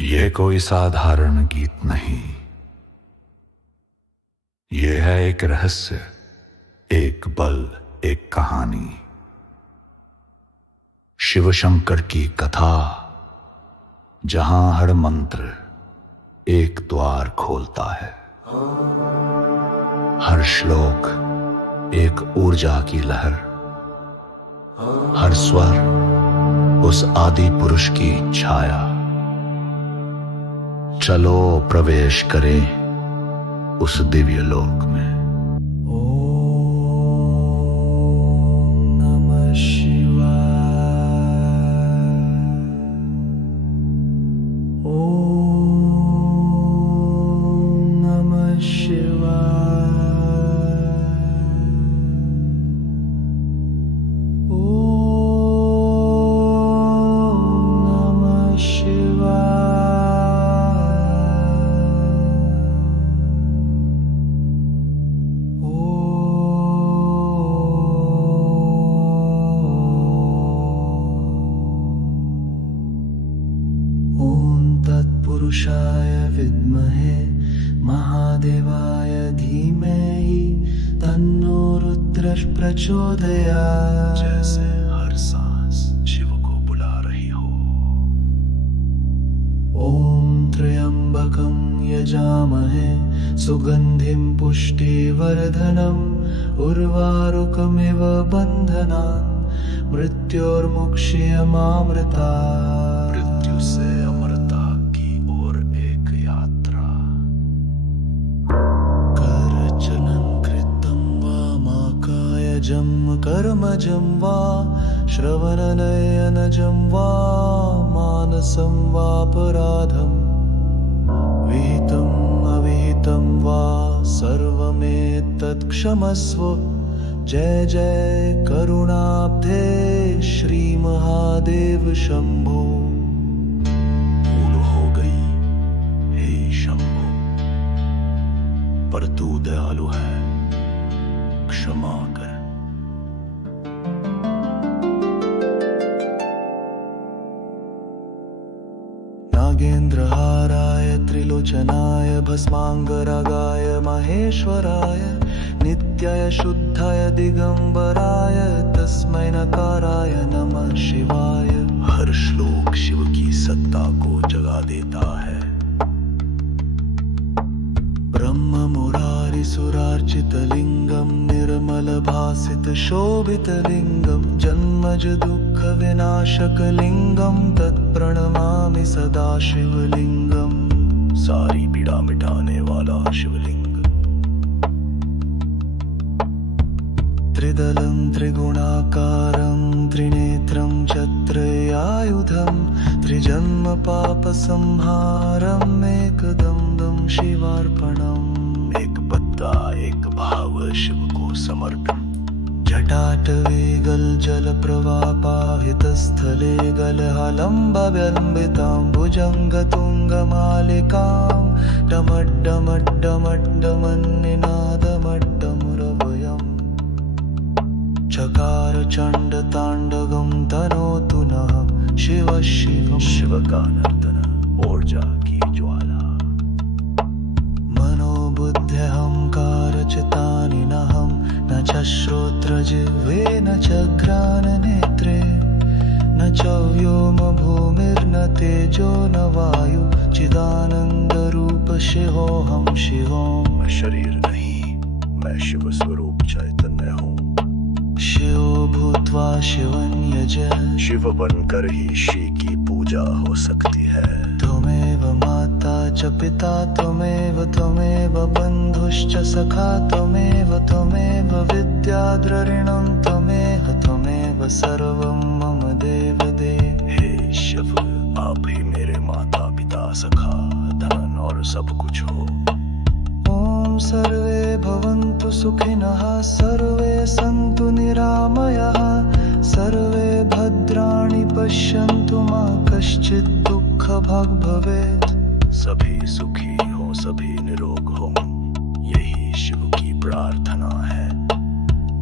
ये कोई साधारण गीत नहीं, ये है एक रहस्य, एक बल, एक कहानी। शिव शंकर की कथा, जहां हर मंत्र एक द्वार खोलता है। हर श्लोक एक ऊर्जा की लहर, हर स्वर उस आदि पुरुष की छाया। चलो प्रवेश करें उस दिव्य लोक में। पुरुषाय विद्महे महादेवाय धीमहि तन्नो रुद्रः प्रचोदयात्। जैसे हर सांस शिव को बुला रही हो। ओम त्र्यंबकं यजामहे सुगंधिं पुष्टिवर्धनम् उर्वारुकमिव बन्धनान् मृत्योर्मुक्ष्यमामृतात्। मृत्यु से अमरता की ओर एक यात्रा। करचनं कृतं वा माकायजं कर्मजं वा श्रवणनयनजं वा मानसं वापराधं विहितम् अविहितं वा सर्वमेतत् क्षमस्व। जय जय करुणाब्धे श्री महादेव शंभो। भूल हो गई हे शंभो, पर तू दयालु है, क्षमा कर। नागेन्द्रहाराय त्रिलोचनाय भस्मांगरागाय महेश्वराय नित्याय शुद्धाय दिगंबराय तस्मै नकाराय नमः शिवाय। हर श्लोक शिव की सत्ता को जगा देता है। ब्रह्म मुरारि सुरार्चित लिंगम निर्मल भासित शोभित लिंगम जन्मज दुख विनाशक लिंगम तत्प्रणमामि सदा शिवलिंगम। सारी पीड़ा मिटाने वाला शिवलिंग। त्रिदलं त्रिगुणाकारं त्रिनेत्रं चत्रयायुधं त्रिजन्म पापसंहारम् एकदं शिवार्पणम्। एक पत्ता एक भाव शिव को समर्पण। जटाटवे जल प्रवापाहितस्थले गलहलम्बव्यलम्बितां भुजङ्गतुङ्गमालिकां डमड्डमड्डमड्डमन्निनादमड्डमुरवयम्। चकार चण्डताण्डवं तनोतु नः शिव शिवं। शिव का नर्तन ऊर्जा की ज्वाला। मनोबुद्ध्यहंकार चितानि नहं न च श्रोत्रजिह्वे न च घ्राणनेत्रे न च व्योम भूमिर्न तेजो न वायु चिदानन्दरूप शिवोऽहं शिवोऽहम्। मैं शरीर नहीं, मैं शिव स्वरूप चैतन्य हूँ। शिवो भूत्वा शिवं यज। शिव बनकर ही श्री की पूजा हो सकती है। त्वमेव माता च पिता त्वमेव बन्धुश्च सखा त्वमेव विद्याद्रविणं त्वमेव सर्वं मम देव देव। हे शिव, आप ही मेरे माता पिता सखा धन और सब कुछ हो। ओम सर्वे भवन्तु सुखिनः सर्वे सन्तु निरामयाः सर्वे भद्राणि पश्यन्तु मा कश्चित् दुःखभाग् भवेत्। सभी सुखी हो, सभी निरोग हो, यही शिव की प्रार्थना है।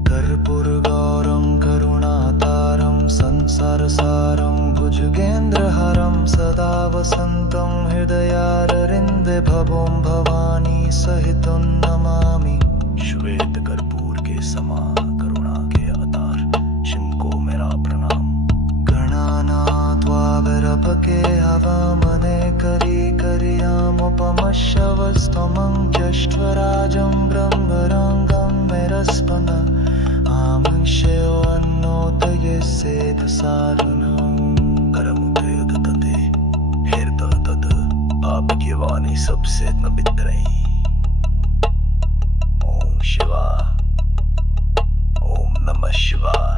कर्पूरगौरं करुणातारं संसारसारं भुजगेन्द्रहारं सदा वसन्तं हृदयारविन्दे भवों भवानी सहितं नमामि। श्वेत कर्पूर के समा करुणा के अवतार जिनको मेरा प्रणाम। गणानात्वा विरपके हवामने करी करियामुपमश्रवस्तमं ज्येष्ठराजं ब्रह्मरङ्गं मेरस्पन्द आमिषेवन्नोतये सेधसारुणम्। करमुदय तते हेरत तद आपकी वाणी सबसे नबित्रई। ओम शिवा ओम नमः शिवाय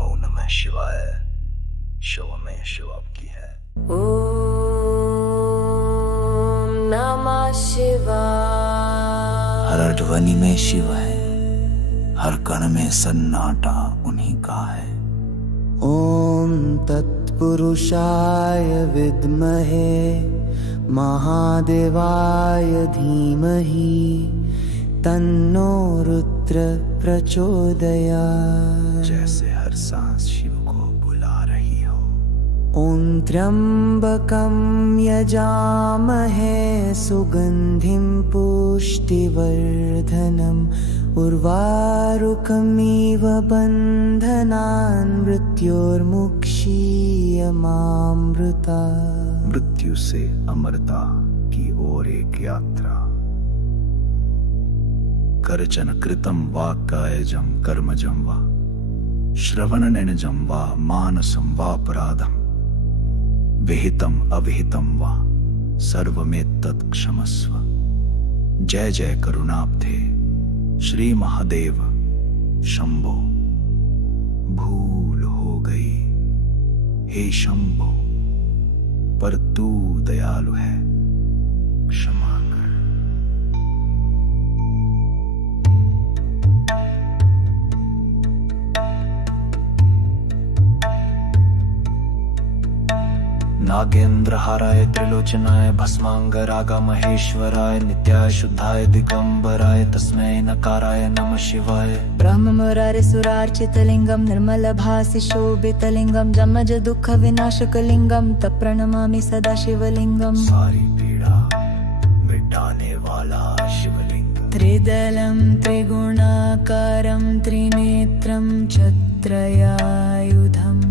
ओम नमः शिवाय। शिव में शिव आपकी है। ओम नमः शिवाय। हर ध्वनि में शिव है, हर कण में सन्नाटा उन्हीं का है। ॐ तत्पुरुषाय विद्महे महादेवाय धीमहि तन्नो रुद्र प्रचोदयात्। जैसे हर सांस शिव को बुला रही हो। ॐ त्र्यम्बकं यजामहे सुगन्धिं पुष्टिवर्धनम् उर्वारुकमिव बन्धनान् मृत्योर्मुक्षीयमामृता। मृत्यु से अमरता की ओर एक यात्रा। करचन कृतं वा कायजं कर्मजं वा श्रवणनिनजं वा मानसं वापराधं विहितं अविहितं वा सर्वमेतत् क्षमस्व। जय जय करुणाब्धे श्री महादेव शंभो। भूल हो गई हे शंभो, पर तू दयालु है, क्षमा कर। नागेंद्र हाराय त्रिलोचनाय भस्मांगरागा महेश्वराय नित्याय शुद्धाय दिगंबराय तस्मै नकाराय नमः शिवाय। ब्रह्म मुरारे सुरार्चितलिंगं निर्मलभासि शोभितलिंगं जमज दुःख विनाशकलिंगं तप्रणमामि सदा शिवलिंगं। सारी पीड़ा मिटाने वाला शिवलिंग। त्रिदलं त्रिगुणाकारं त्रिनेत्रं छत्रयायुधम्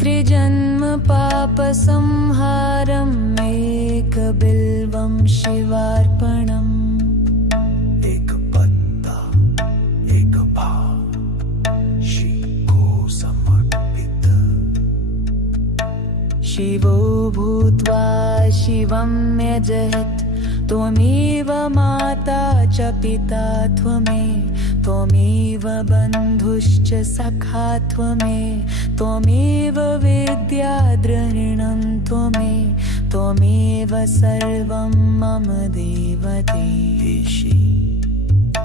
त्रिजन्म पापसंहारम् एकबिल्वं शिवार्पणम्। एक पत्ता एक भाव शिव को समर्पित। शिवो भूत्वा शिवं यजयत् त्वमेव माता च पिता त्वमेव बन्धुश्च सखा त्वमेव विद्या द्रविणं त्वमेव सर्वं मम देवते। हे शिव,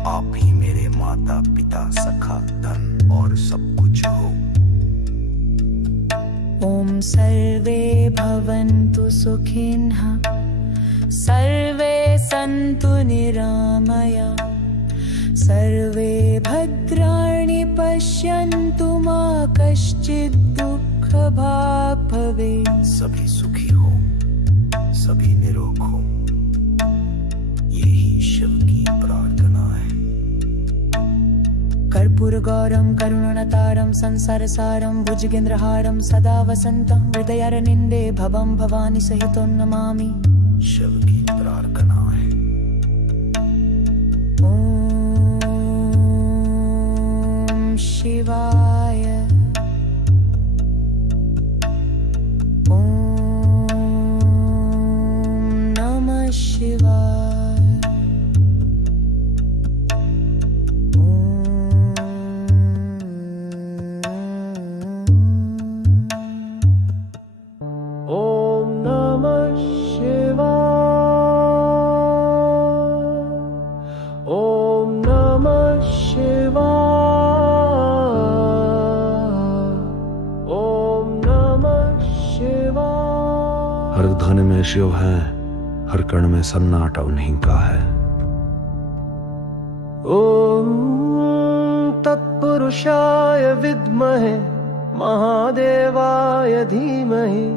आप ही मेरे माता पिता सखा धन और सब कुछ हो। ॐ सर्वे भवन्तु सुखिनः सर्वे सन्तु निरामया सर्वे भद्राणि पश्यन्तु मा कश्चित् दुःखभाग् भवेत्। सभी सुखी हो, सभी निरोग हो, यही शिव की प्रार्थना है। कर्पूरगौरं करुणावतारं संसारसारं भुजगेन्द्रहारं सदा वसन्तं हृदयारविन्दे भवं भवानी सहितं नमामि। शिव की प्रार्थना है। ॐ शिवाय ॐ नमः शिवाय। ॐ नमः शिवाय। ॐ नमः शिवाय। ॐ नमः शिवाय। हर ध्वनि में शिव है, हर कण में सन्नाटा उन्हीं का है। ॐ तत्पुरुषाय विद्महे महादेवाय धीमहि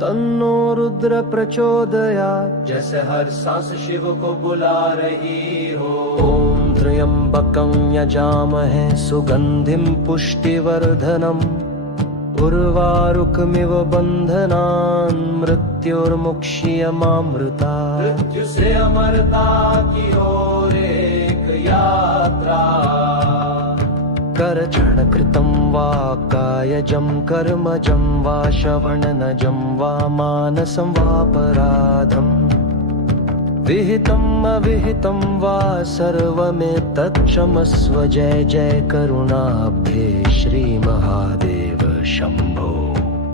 तन्नो रुद्र प्रचोदयात्। जैसे हर सांस शिव को बुला रही हो। ॐ त्र्यम्बकं यजामहे सुगन्धिं पुष्टिवर्धनम् उर्वारुकमिव बन्धनान् मृत्युर्मुक्ष्यमामृतात्। मृत्यु से अमरता की ओर एक यात्रा। करचरणकृतं वा कायजं कर्मजं वा श्रवणनजं वा मानसं वापराधम् विहितम् अविहितं वा सर्वमेतत्क्षमस्व। जय जय करुणाब्धे श्री महादेव शंभो।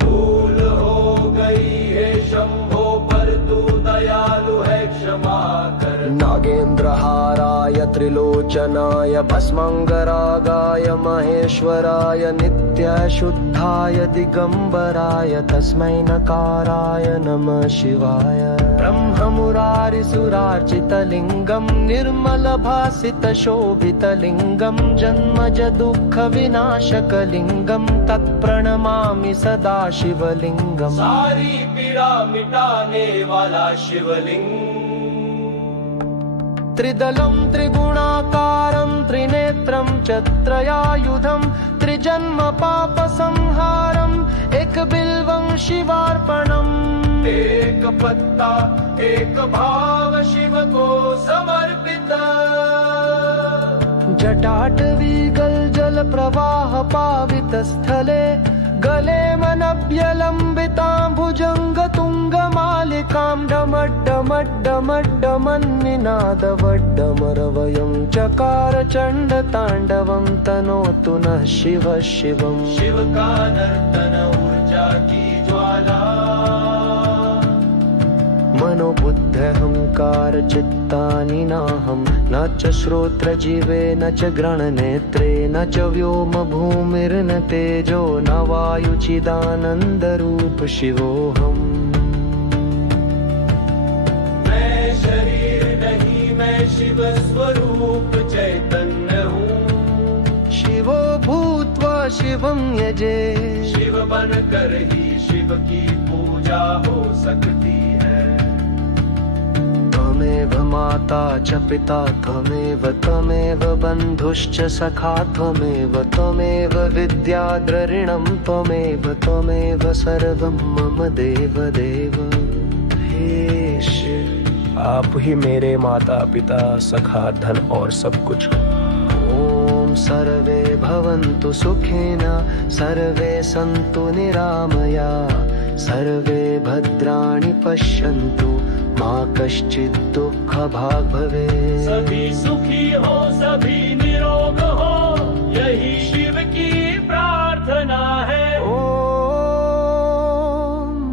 भूल हो गई है शंभो पर तू दयालु है क्षमा कर। नागेन्द्रहाराय त्रिलोचनाय भस्मांगरागाय महेश्वराय नित्याय शुद्धाय दिगंबराय तस्मै नकाराय नमः शिवाय। ब्रह्ममुरारिसुरार्चितलिङ्गं निर्मलभासितशोभितलिङ्गं जन्मज दुःखविनाशकलिङ्गं तत्प्रणमामि सदा शिवलिङ्गम्। सारी पीड़ा मिटाने वाला शिवलिंग। त्रिदलं त्रिगुणाकारं त्रिनेत्रं च त्रयायुधं त्रिजन्म पापसंहारम् एकबिल्वं शिवार्पणम्। एक पत्ता एक भाव शिव को समर्पित। जटाटवीगल जल प्रवाह पावित स्थले गले मनभ्यलम्बितां भुजंग तुंग मालिकां डमड्डमड्डमड्डमन्निनादवड्डमरवयं चकार चंड तांडवं तनोतु नः शिव शिवम्। शिव का नर्तन ऊर्जा की ज्वाला। मनोबुद्ध्यहंकार चित्तानि नाहं न च श्रोत्र जीवे न च ग्रहणनेत्रे न च व्योम भूमिर्न तेजो न वायुचिदानन्दरूप शिवोऽहम्। मैं शरीर नहीं मैं शिव स्वरूप चैतन्य हूँ। शिवो भूत्वा शिवं यजे। शिव बनकर ही शिव की पूजा हो सकती है। त्वमेव माता च पिता त्वमेव त्वमेव बन्धुश्च सखा त्वमेव त्वमेव विद्या द्रविणं त्वमेव त्वमेव सर्वं मम देव देव। हे शिव आप ही मेरे माता पिता सखा धन और सब कुछ हो। ॐ सर्वे भवन्तु सुखिन सर्वे सन्तु निरामया सर्वे भद्राणि पश्यन्तु मा कश्चित् दुःखभाग् भवेत्। सभी सुखी हो सभी निरोग हो यही शिव की प्रार्थना है। ॐ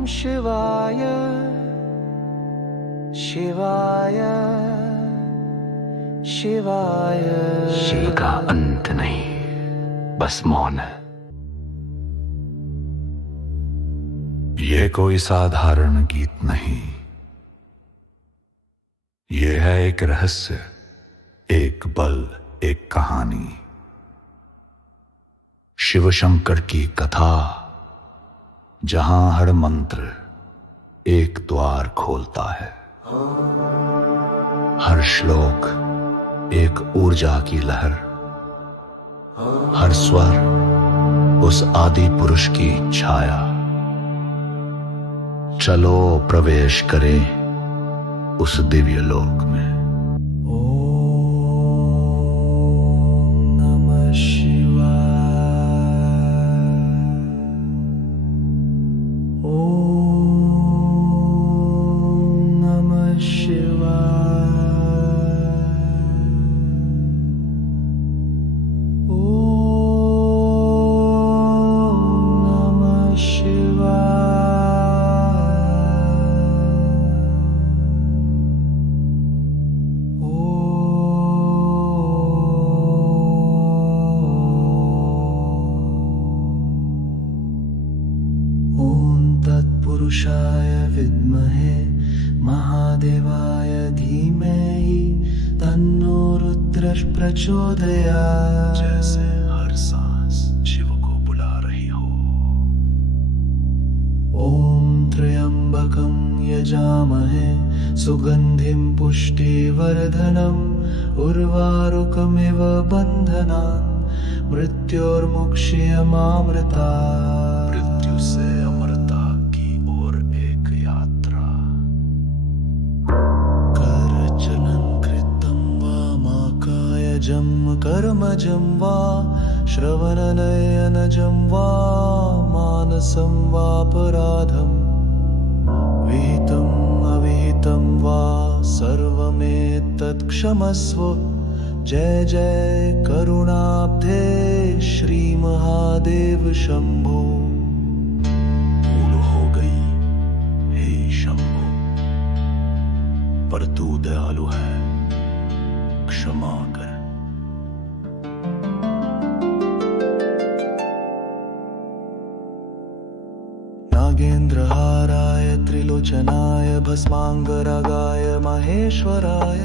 शिवाय शिवाय शिवाय। शिव का अंत नहीं, बस मौन है। ये कोई साधारण गीत नहीं, ये है एक रहस्य, एक बल, एक कहानी। शिव शंकर की कथा, जहां हर मंत्र एक द्वार खोलता है। हर श्लोक एक ऊर्जा की लहर, हर स्वर उस आदि पुरुष की छाया। चलो प्रवेश करें उस दिव्य लोक में। ॐ नमः शिवाय। ॐ नमः शिवाय। ॐ नमः शिवाय। पुरुषाय विद्महे महादेवाय धीमहि तन्नो रुद्र प्रचोदयात्। जैसे हर सांस शिव को बुला रही हो। यजामहे सुगन्धिं पुष्टिवर्धनम् उर्वारुकमिव बन्धनान् मृत्योर्मुक्ष्यमामृता। मृत्यु से अमरता की ओर एक यात्रा। करचनं कृतं वा माकायजं कर्मजं वा श्रवणनयनजं वा मानसं वापराधम् विहितम् अविहितं वा सर्वमेतत् क्षमस्व। जय जय करुणाब्धे श्री महादेव शंभो। भूल हो गई हे शंभो, पर तू दयालु है, क्षमा कर। नागेन्द्रहाराय त्रिलोचनाय भस्मांगरागाय महेश्वराय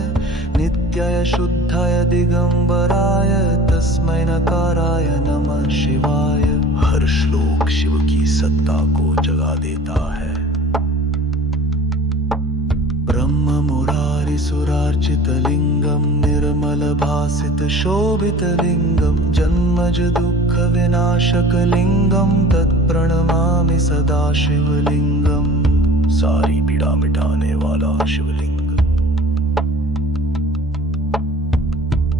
नित्याय शुद्धाय दिगंबराय तस्मै नकाराय नमः शिवाय। हर श्लोक शिव की सत्ता को जगा देता है। ब्रह्म मुरारी सुरार्चित लिंगम निर्मल भासित शोभित लिंगम जन्मज दुख विनाशक लिंगम तत्प्रणमामि सदा शिवलिंगम। सारी पीड़ा मिटाने वाला शिवलिंग।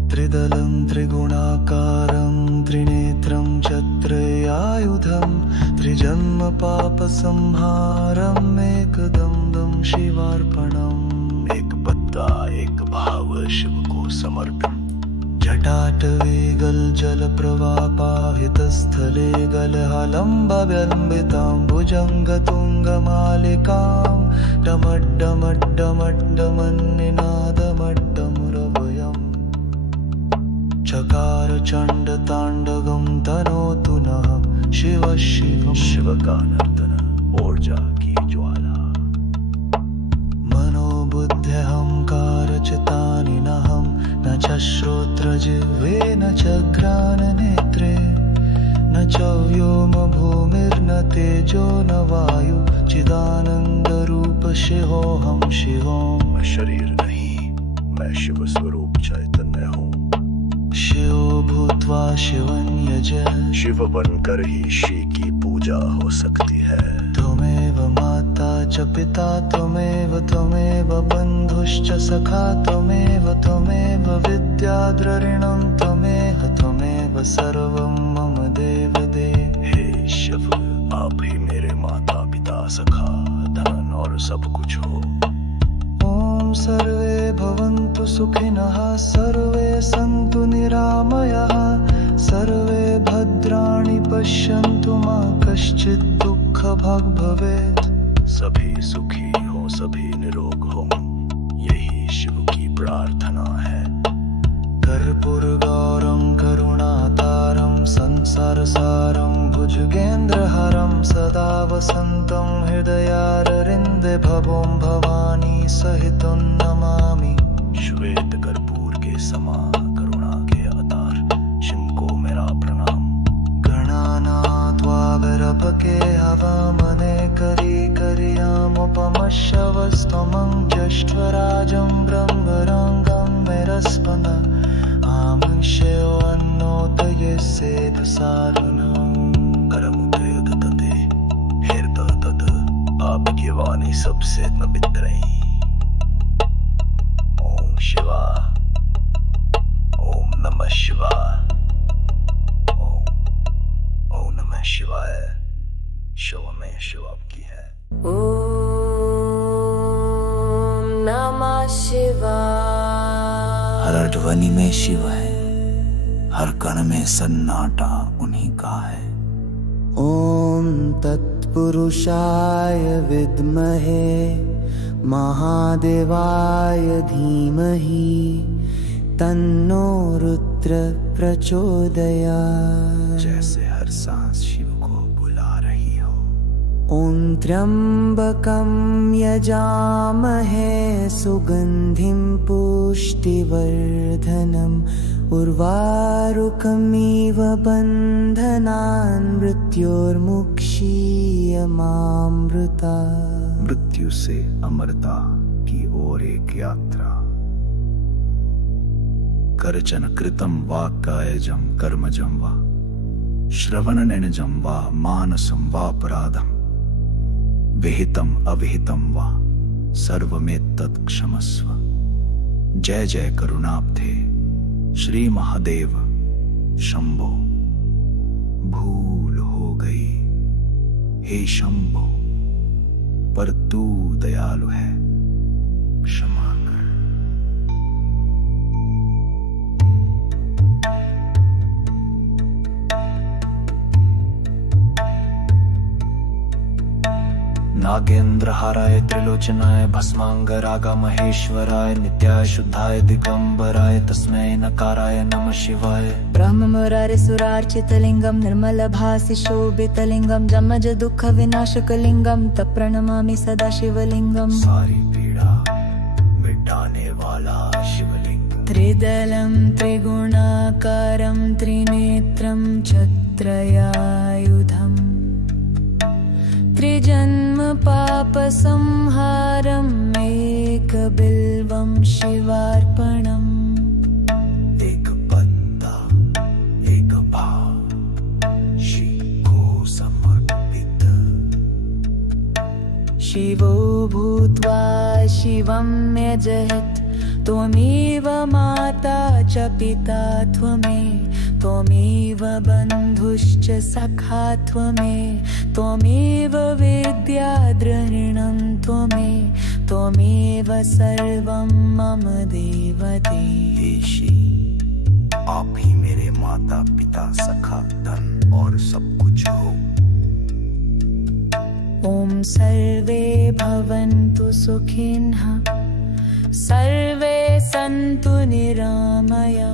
त्रिदलं त्रिगुणाकारं त्रिनेत्रं चत्रयायुधं त्रिजन्म पापसंहारम् एकदं शिवार्पणम्। एक पत्ता एक भाव शिव को समर्पण। जटाटवे गलजल प्रवापाहितस्थले गलहालम्बव्यलम्बितां भुजङ्गतुङ्गमालिकां डमड्डमड्डमड्डमन्निनादमड्डमुरवयम्। चकार चण्डताण्डवं तनोतु नः शिव शिव। शिव का नर्तन ऊर्जा की ज्वाला। मनोबुद्ध्यहंकारचितानि नहं न च श्रोत्रजिह्वे न च घ्राणनेत्रे न च व्योम भूमिर्न तेजो न वायु चिदानन्दरूप शिवोऽहं शिवोऽहं। मैं शरीर नहीं, मैं शिव स्वरूप चैतन्य हूँ। शिवो भूत्वा शिवं यज। शिव बनकर ही श्री की पूजा हो सकती है। त्वमेव माता च पिता त्वमेव बन्धुश्च सखा त्वमेव विद्याद्रविणं त्वमेव सर्वं मम देव देव। हे शिव, आप ही मेरे माता पिता सखा धन और सब कुछ हो। ॐ सर्वे भवन्तु सुखिनः सर्वे सन्तु निरामयाः सर्वे भद्राणि पश्यन्तु मा कश्चित् दुःखभाग् भवेत्। सभी सुखी हो, सभी निरोग हो, यही शिव की प्रार्थना है। कर्पूरगौरं करुणातारं संसारसारं भुजगेन्द्रहरं सदा वसन्तं हृदयारविन्दे भवं भवानी सहितं नमामि। श्वेत कर्पूर के समा करुणा के अवतार जिनको मेरा प्रणाम। गणानात्वा विरपके हवामने करियामुपमश्रवस्तमं ज्येष्ठराजं ब्रह्मरङ्गं मेरस्पन्द आमङ्क्षेवन्नोतये सेधसारुणम्। करमुदयदतते हेर्दतत आपकी वाणी सबसे पवित्रई। ओम शिवा, ओम नमः शिवाय, ओम नमः शिवाय। शिव में शिव आपकी है। ॐ नमः शिवाय। हर ध्वनि में शिव है, हर कण में सन्नाटा उन्हीं का है। ॐ तत्पुरुषाय विद्महे महादेवाय धीमहि तन्नो रुद्र प्रचोदयात्। जैसे हर सांस शिव को बुला रही हो। ॐ त्र्यम्बकं यजामहे सुगन्धिं पुष्टिवर्धनम् उर्वारुकमिव बन्धनान् मृत्योर्मुक्षीयमामृता। मृत्यु से अमरता की ओर एक यात्रा। करचन कृतं वा कायजं कर्मजं वा श्रवणनिनजं वा मानसं वापराधं विहितं अविहितं वा सर्वमेतत् क्षमस्व। जय जय करुणाब्धे श्री महादेव शंभो। भूल हो गई हे शंभो, पर तू दयालु है, क्षमा कर। नागेंद्र हाराय त्रिलोचनाय भस्मांगरागा महेश्वराय नित्याय शुद्धाय दिगंबराय तस्मै नकाराय नमः शिवाय। ब्रह्म मुरारे सुरार्चितलिंगं निर्मलभासि शोभितलिंगं जमज दुःख विनाशकलिंगं तप्रणमामि सदा शिवलिंगं। सारी पीड़ा मिटाने वाला शिवलिंग। त्रिदलं त्रिगुणाकारं त्रिनेत्रं छत्रयायुधम् त्रिजन्म पापसंहारम् एकबिल्वं शिवार्पणम्। एक पत्ता एक भाव शिव को समर्पित। शिवो भूत्वा शिवं यजयत् त्वमेव माता च पिता त्वमेव बन्धुश्च सखा त्वमेव विद्या द्रविणं त्वमेव सर्वं मम देवदेव। आप ही मेरे माता पिता सखा धन और सब कुछ हो। ॐ सर्वे भवन्तु सुखिनः सर्वे सन्तु निरामया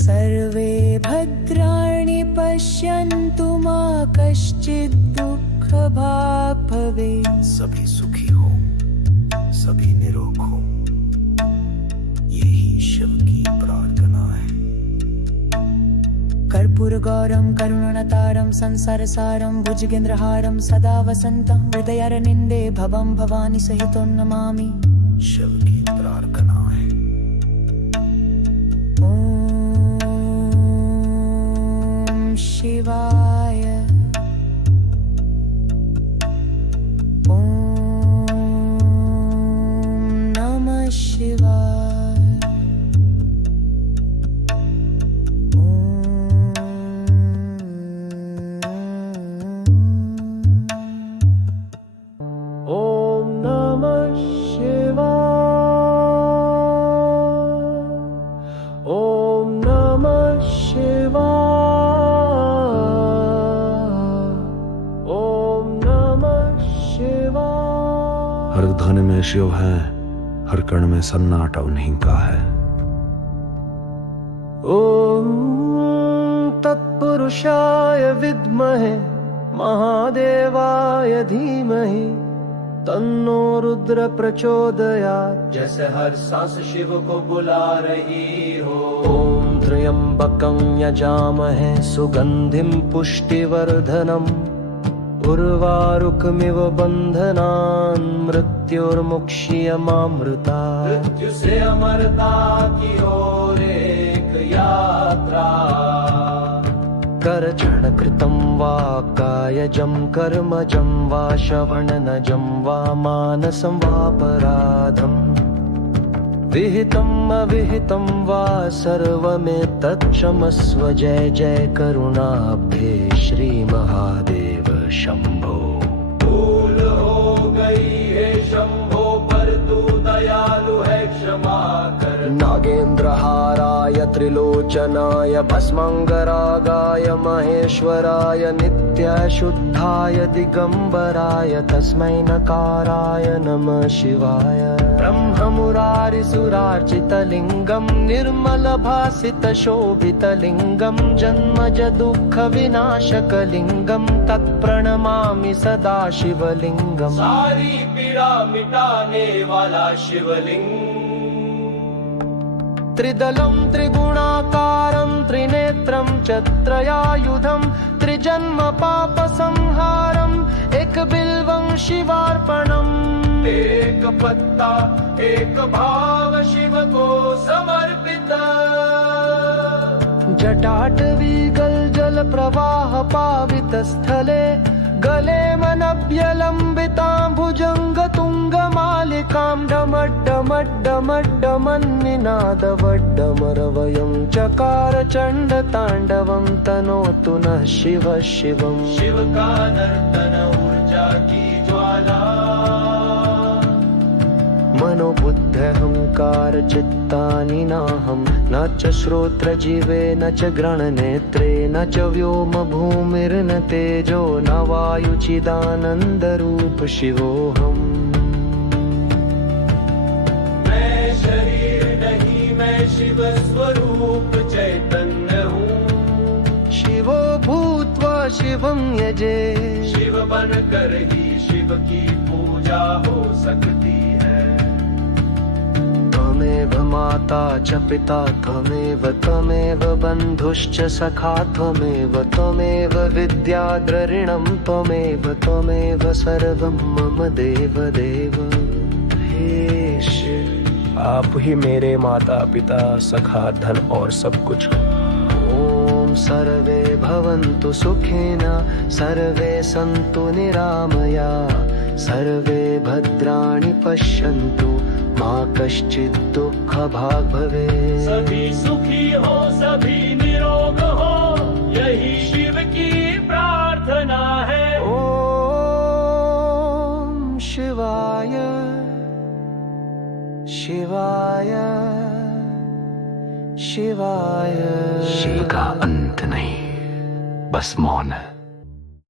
सर्वे भद्राणि पश्यन्तु मा कश्चित् दुःखभाग् भवेत्। सभी सुखी हो, सभी निरोग हो, यही शिव की प्रार्थना है। कर्पूरगौरं करुणावतारं संसारसारं भुजगेन्द्रहारं सदा वसन्तं हृदयारविन्दे भवं भवानी सहितं नमामि। शिव की प्रार्थना है। शिवाय ॐ नमः शिवाय। ओम नमः शिवाय। ओम नमः शिवाय। हर धन में शिव है, हर कण में सन्नाटा उन्हीं का है। ओम तत्पुरुषाय विद्महे महादेवाय धीमहि तन्नो रुद्र प्रचोदयात्। जैसे हर सांस शिव को बुला रही हो। ओम त्र्यंबकं यजामहे सुगंधिं पुष्टिवर्धनम् उर्वारुकमिव बंधनान् मृत्युर्मुक्षीयमामृतात्। मृत्यु से अमरता की ओर एक यात्रा। करचरण कृतं वा कायजं कर्मजं वा श्रवणनजं वा मानसं वापराधम् विहितम् अविहितं वा सर्वमेतत् क्षमस्व। जय जय करुणाब्धे श्री महादेव शंभो। भूल हो गई है शंभो, पर तू दयालु है, क्षमा कर। नागेंद्र हाराय त्रिलोचनाय भस्मांगरागाय महेश्वराय नित्याय शुद्धाय दिगंबराय तस्मै नकाराय नमः शिवाय। ब्रह्म मुरारि सुरार्चितलिंगं निर्मलभासित शोभितलिंगं जन्मज दुःख विनाशकलिंगं तत्प्रणमामि सदा शिवलिंगम्। सारी पीड़ा मिटाने वाला शिवलिंग। त्रिदलं त्रिगुणाकारं त्रिनेत्रं छत्रयायुधं त्रिजन्म पापसंहारम् एक बिल्वं शिवार्पणम् एक पत्ता एक भाव शिव को समर्पित जटाटवीगल जल प्रवाह पावित स्थले गले मनभ्यलम्बितां भुजंग तुंग मालिकां डमड्डमड्डमड्डमन्निनादवड्डमरवयं चकार चंड तांडवं तनोतु नः शिव शिवम् शिव का नर्तन ऊर्जा की ज्वाला मनोबुद्ध्यहंकार चित्तानि नाहं न च श्रोत्र जीवे न च ग्रहणनेत्रे न च व्योम भूमिर्न तेजो न वायुचिदानन्दरूप शिवोऽहम् मैं शरीर नहीं मैं शिव स्वरूप चैतन्य हूँ शिवो भूत्वा शिवं यजे शिव बनकर ही शिव की पूजा हो सकती है त्वमेव माता च पिता त्वमेव बन्धुश्च सखा त्वमेव विद्या द्रविणं त्वमेव सर्वं मम देव हे शिव। आप ही मेरे माता पिता सखा धन और सब कुछ हो। ॐ सर्वे भवन्तु सुखिन सर्वे सन्तु निरामया सर्वे भद्राणि पश्यन्तु मा कश्चित् दुःखभाग् भवेत्। सभी सुखी हो सभी निरोग हो यही शिव की प्रार्थना है। ॐ शिवाय शिवाय शिवाय। शिव का अंत नहीं, बस मौन है।